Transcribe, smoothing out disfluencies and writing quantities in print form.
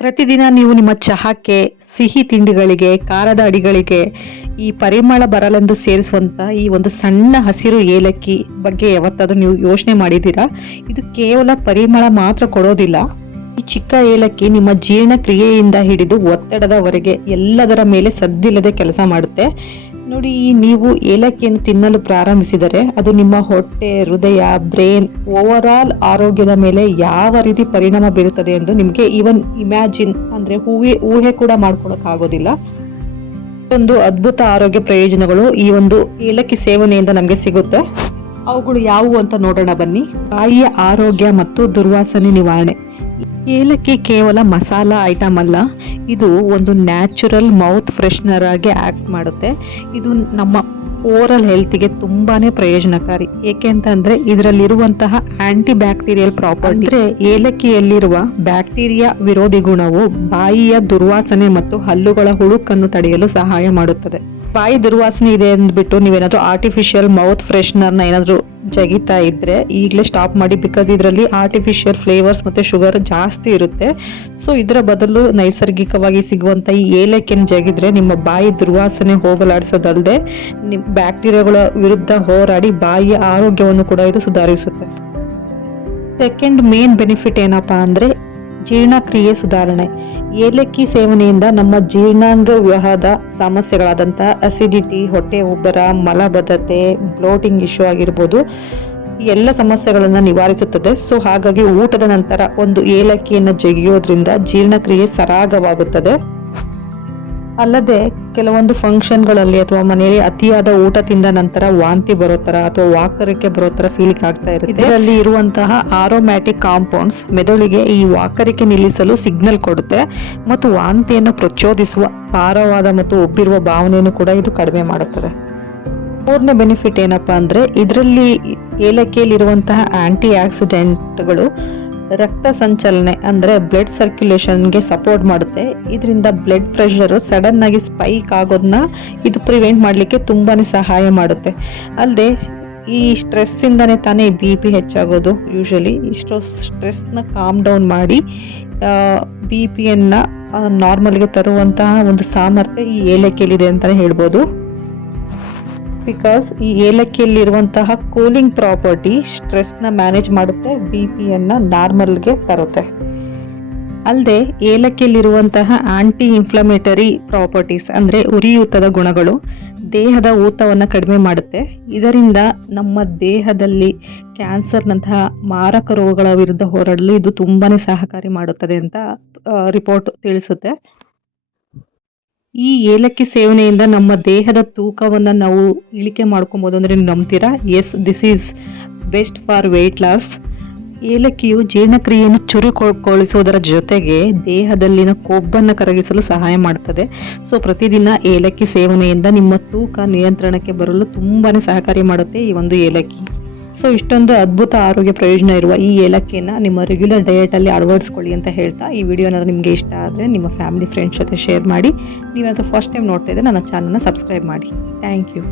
ಪ್ರತಿದಿನ ನೀವು ನಿಮ್ಮ ಚಹಾಕ್ಕೆ, ಸಿಹಿ ತಿಂಡಿಗಳಿಗೆ, ಖಾರದ ಅಡಿಗಳಿಗೆ ಈ ಪರಿಮಳ ಬರಲೆಂದು ಸೇರಿಸುವಂಥ ಈ ಒಂದು ಸಣ್ಣ ಹಸಿರು ಏಲಕ್ಕಿ ಬಗ್ಗೆ ಯಾವತ್ತಾದ್ರೂ ನೀವು ಯೋಚನೆ ಮಾಡಿದ್ದೀರಾ? ಇದು ಕೇವಲ ಪರಿಮಳ ಮಾತ್ರ ಕೊಡೋದಿಲ್ಲ. ಈ ಚಿಕ್ಕ ಏಲಕ್ಕಿ ನಿಮ್ಮ ಜೀರ್ಣಕ್ರಿಯೆಯಿಂದ ಹಿಡಿದು ಒತ್ತಡದವರೆಗೆ ಎಲ್ಲದರ ಮೇಲೆ ಸದ್ದಿಲ್ಲದೆ ಕೆಲಸ ಮಾಡುತ್ತೆ. ನೋಡಿ, ನೀವು ಏಲಕ್ಕಿಯನ್ನು ತಿನ್ನಲು ಪ್ರಾರಂಭಿಸಿದರೆ ಅದು ನಿಮ್ಮ ಹೊಟ್ಟೆ, ಹೃದಯ, ಬ್ರೇನ್, ಓವರ್ ಆರೋಗ್ಯದ ಮೇಲೆ ಯಾವ ರೀತಿ ಪರಿಣಾಮ ಬೀರುತ್ತದೆ ಎಂದು ನಿಮಗೆ ಈವನ್ ಇಮ್ಯಾಜಿನ್ ಅಂದ್ರೆ ಊಹೆ ಕೂಡ ಮಾಡ್ಕೊಳಕ್ ಆಗೋದಿಲ್ಲ. ಒಂದು ಅದ್ಭುತ ಆರೋಗ್ಯ ಪ್ರಯೋಜನಗಳು ಈ ಒಂದು ಏಲಕ್ಕಿ ಸೇವನೆಯಿಂದ ನಮಗೆ ಸಿಗುತ್ತೆ. ಅವುಗಳು ಯಾವುವು ಅಂತ ನೋಡೋಣ ಬನ್ನಿ. ಬಾಯಿಯ ಆರೋಗ್ಯ ಮತ್ತು ದುರ್ವಾಸನೆ ನಿವಾರಣೆ. ಏಲಕ್ಕಿ ಕೇವಲ ಮಸಾಲಾ ಐಟಮ್ ಅಲ್ಲ, ಇದು ಒಂದು ನ್ಯಾಚುರಲ್ ಮೌತ್ ಫ್ರೆಶ್ನರ್ ಆಗಿ ಆಕ್ಟ್ ಮಾಡುತ್ತೆ. ಇದು ನಮ್ಮ ಓರಲ್ ಹೆಲ್ತ್ಗೆ ತುಂಬಾನೇ ಪ್ರಯೋಜನಕಾರಿ. ಏಕೆ ಅಂತಂದ್ರೆ ಇದರಲ್ಲಿರುವಂತಹ ಆಂಟಿ ಬ್ಯಾಕ್ಟೀರಿಯಲ್ ಪ್ರಾಪರ್ಟಿ ಅಂದ್ರೆ ಏಲಕ್ಕಿಯಲ್ಲಿರುವ ಬ್ಯಾಕ್ಟೀರಿಯಾ ವಿರೋಧಿ ಗುಣವು ಬಾಯಿಯ ದುರ್ವಾಸನೆ ಮತ್ತು ಹಲ್ಲುಗಳ ಹುಳುಕನ್ನು ತಡೆಯಲು ಸಹಾಯ ಮಾಡುತ್ತದೆ. ಬಾಯಿ ದುರ್ವಾಸನೆ ಇದೆ ಅಂದ್ಬಿಟ್ಟು ನೀವೇನಾದ್ರೂ ಆರ್ಟಿಫಿಷಿಯಲ್ ಮೌತ್ ಫ್ರೆಶ್ನರ್ನ ಏನಾದ್ರೂ ಜಗಿತಾ ಇದ್ರೆ ಈಗಲೇ ಸ್ಟಾಪ್ ಮಾಡಿ. ಬಿಕಾಸ್ ಇದರಲ್ಲಿ ಆರ್ಟಿಫಿಷಿಯಲ್ ಫ್ಲೇವರ್ಸ್ ಮತ್ತೆ ಶುಗರ್ ಜಾಸ್ತಿ ಇರುತ್ತೆ. ಸೊ ಇದರ ಬದಲು ನೈಸರ್ಗಿಕವಾಗಿ ಸಿಗುವಂತ ಈ ಏಲಕ್ಕಿಯನ್ನು ಜಗಿದ್ರೆ ನಿಮ್ಮ ಬಾಯಿ ದುರ್ವಾಸನೆ ಹೋಗಲಾಡಿಸೋದಲ್ಲದೆ ನಿಮ್ಮ ಬ್ಯಾಕ್ಟೀರಿಯಾಗಳ ವಿರುದ್ಧ ಹೋರಾಡಿ ಬಾಯಿಯ ಆರೋಗ್ಯವನ್ನು ಕೂಡ ಇದು ಸುಧಾರಿಸುತ್ತೆ. ಸೆಕೆಂಡ್ ಮೇನ್ ಬೆನಿಫಿಟ್ ಏನಪ್ಪಾ ಅಂದ್ರೆ ಜೀರ್ಣಕ್ರಿಯೆ ಸುಧಾರಣೆ. ಏಲಕ್ಕಿ ಸೇವನೆಯಿಂದ ನಮ್ಮ ಜೀರ್ಣಾಂಗ ವ್ಯೂಹದ ಸಮಸ್ಯೆಗಳಾದಂತಹ ಅಸಿಡಿಟಿ, ಹೊಟ್ಟೆ ಉಬ್ಬರ, ಮಲಬದ್ಧತೆ, ಬ್ಲೋಟಿಂಗ್ ಇಶ್ಯೂ ಆಗಿರ್ಬೋದು, ಎಲ್ಲ ಸಮಸ್ಯೆಗಳನ್ನ ನಿವಾರಿಸುತ್ತದೆ. ಸೊ ಹಾಗಾಗಿ ಊಟದ ನಂತರ ಒಂದು ಏಲಕ್ಕಿಯನ್ನು ಜಗಿಯೋದ್ರಿಂದ ಜೀರ್ಣಕ್ರಿಯೆ ಸರಾಗವಾಗುತ್ತದೆ. ಅಲ್ಲದೆ ಕೆಲವೊಂದು ಫಂಕ್ಷನ್ಗಳಲ್ಲಿ ಅಥವಾ ಮನೆಯಲ್ಲಿ ಅತಿಯಾದ ಊಟ ತಿಂದ ನಂತರ ವಾಂತಿ ಬರೋ ತರ ಅಥವಾ ವಾಕರಿಕೆ ಬರೋ ತರ ಫೀಲಿಂಗ್ ಆಗ್ತಾ ಇರುತ್ತೆ. ಇದರಲ್ಲಿ ಇರುವಂತಹ ಆರೋಮ್ಯಾಟಿಕ್ ಕಾಂಪೌಂಡ್ಸ್ ಮೆದುಳಿಗೆ ಈ ವಾಕರಿಕೆ ನಿಲ್ಲಿಸಲು ಸಿಗ್ನಲ್ ಕೊಡುತ್ತೆ ಮತ್ತು ವಾಂತಿಯನ್ನು ಪ್ರಚೋದಿಸುವ ಭಾರವಾದ ಮತ್ತು ಉಬ್ಬಿರುವ ಭಾವನೆಯನ್ನು ಕೂಡ ಇದು ಕಡಿಮೆ ಮಾಡುತ್ತದೆ. ಮೂರನೇ ಬೆನಿಫಿಟ್ ಏನಪ್ಪಾ ಅಂದ್ರೆ ಇದರಲ್ಲಿ ಏಲಕ್ಕಿಯಲ್ಲಿರುವಂತಹ ಆಂಟಿ ಆಕ್ಸಿಡೆಂಟ್ಗಳು ರಕ್ತ ಸಂಚಲನೆ ಅಂದ್ರೆ ಬ್ಲಡ್ ಸರ್ಕ್ಯುಲೇಷನ್ಗೆ ಸಪೋರ್ಟ್ ಮಾಡುತ್ತೆ. ಇದರಿಂದ ಬ್ಲಡ್ ಪ್ರೆಷರ್ ಸಡನ್ ಆಗಿ ಸ್ಪೈಕ್ ಆಗೋದನ್ನ ಇದು ಪ್ರಿವೆಂಟ್ ಮಾಡಲಿಕ್ಕೆ ತುಂಬಾನೇ ಸಹಾಯ ಮಾಡುತ್ತೆ. ಅಲ್ಲದೆ ಈ ಸ್ಟ್ರೆಸ್ ಇಂದಾನೆ ತಾನೇ BP ಹೆಚ್ಚಾಗೋದು. ಯೂಶಲಿ ಇಷ್ಟು ಸ್ಟ್ರೆಸ್ನ ಕಾಮ್ ಡೌನ್ ಮಾಡಿ BPಯನ್ನ ನಾರ್ಮಲ್ಗೆ ತರುವಂತಹ ಒಂದು ಸಾಮರ್ಥ್ಯ ಈ ಏಲಕ್ಕಿಯಲ್ಲಿದೆ ಅಂತಾನೆ ಹೇಳ್ಬೋದು. ಬಿಕಾಸ್ ಈ ಏಲಕ್ಕಿಯಲ್ಲಿರುವಂತಹ ಕೂಲಿಂಗ್ ಪ್ರಾಪರ್ಟಿ ಸ್ಟ್ರೆಸ್ನ ಮ್ಯಾನೇಜ್ ಮಾಡುತ್ತೆ, BPಯನ್ನ ನಾರ್ಮಲ್ಗೆ ತರುತ್ತೆ. ಅಲ್ಲದೆ ಏಲಕ್ಕಿಯಲ್ಲಿರುವಂತಹ ಆಂಟಿ ಇನ್ಫ್ಲಮೇಟರಿ ಪ್ರಾಪರ್ಟೀಸ್ ಅಂದ್ರೆ ಉರಿಯೂತದ ಗುಣಗಳು ದೇಹದ ಊತವನ್ನು ಕಡಿಮೆ ಮಾಡುತ್ತೆ. ಇದರಿಂದ ನಮ್ಮ ದೇಹದಲ್ಲಿ ಕ್ಯಾನ್ಸರ್ನಂತಹ ಮಾರಕ ರೋಗಗಳ ವಿರುದ್ಧ ಹೋರಾಡಲು ಇದು ತುಂಬಾನೇ ಸಹಕಾರಿ ಮಾಡುತ್ತದೆ ಅಂತ ರಿಪೋರ್ಟ್ ತಿಳಿಸುತ್ತೆ. ಈ ಏಲಕ್ಕಿ ಸೇವನೆಯಿಂದ ನಮ್ಮ ದೇಹದ ತೂಕವನ್ನು ನಾವು ಇಳಿಕೆ ಮಾಡ್ಕೊಬೋದು ಅಂದ್ರೆ ನೀವು ನಂಬ್ತೀರಾ? Yes, this is best for weight loss. ಏಲಕ್ಕಿಯು ಜೀರ್ಣಕ್ರಿಯೆಯನ್ನು ಚುರುಕುಗೊಳಿಸುವುದರ ಜೊತೆಗೆ ದೇಹದಲ್ಲಿನ ಕೊಬ್ಬನ್ನು ಕರಗಿಸಲು ಸಹಾಯ ಮಾಡುತ್ತದೆ. ಸೊ ಪ್ರತಿದಿನ ಏಲಕ್ಕಿ ಸೇವನೆಯಿಂದ ನಿಮ್ಮ ತೂಕ ನಿಯಂತ್ರಣಕ್ಕೆ ಬರಲು ತುಂಬಾನೇ ಸಹಕಾರಿ ಮಾಡುತ್ತೆ ಈ ಒಂದು ಏಲಕ್ಕಿ. ಸೊ ಇಷ್ಟೊಂದು ಅದ್ಭುತ ಆರೋಗ್ಯ ಪ್ರಯೋಜನ ಇರುವ ಈ ಏಲಕ್ಕಿಯನ್ನು ನಿಮ್ಮ ರೆಗ್ಯುಲರ್ ಡಯಟಲ್ಲಿ ಅಳವಡಿಸ್ಕೊಳ್ಳಿ ಅಂತ ಹೇಳ್ತಾ, ಈ ವಿಡಿಯೋ ಏನಾದರೂ ನಿಮಗೆ ಇಷ್ಟ ಆದರೆ ನಿಮ್ಮ ಫ್ಯಾಮಿಲಿ ಫ್ರೆಂಡ್ಸ್ ಜೊತೆ ಶೇರ್ ಮಾಡಿ. ನೀವೇನಾದರೂ ಫಸ್ಟ್ ಟೈಮ್ ನೋಡ್ತಾ ಇದ್ದರೆ ನನ್ನ ಚಾನಲ್ನ ಸಬ್ಸ್ಕ್ರೈಬ್ ಮಾಡಿ. Thank you.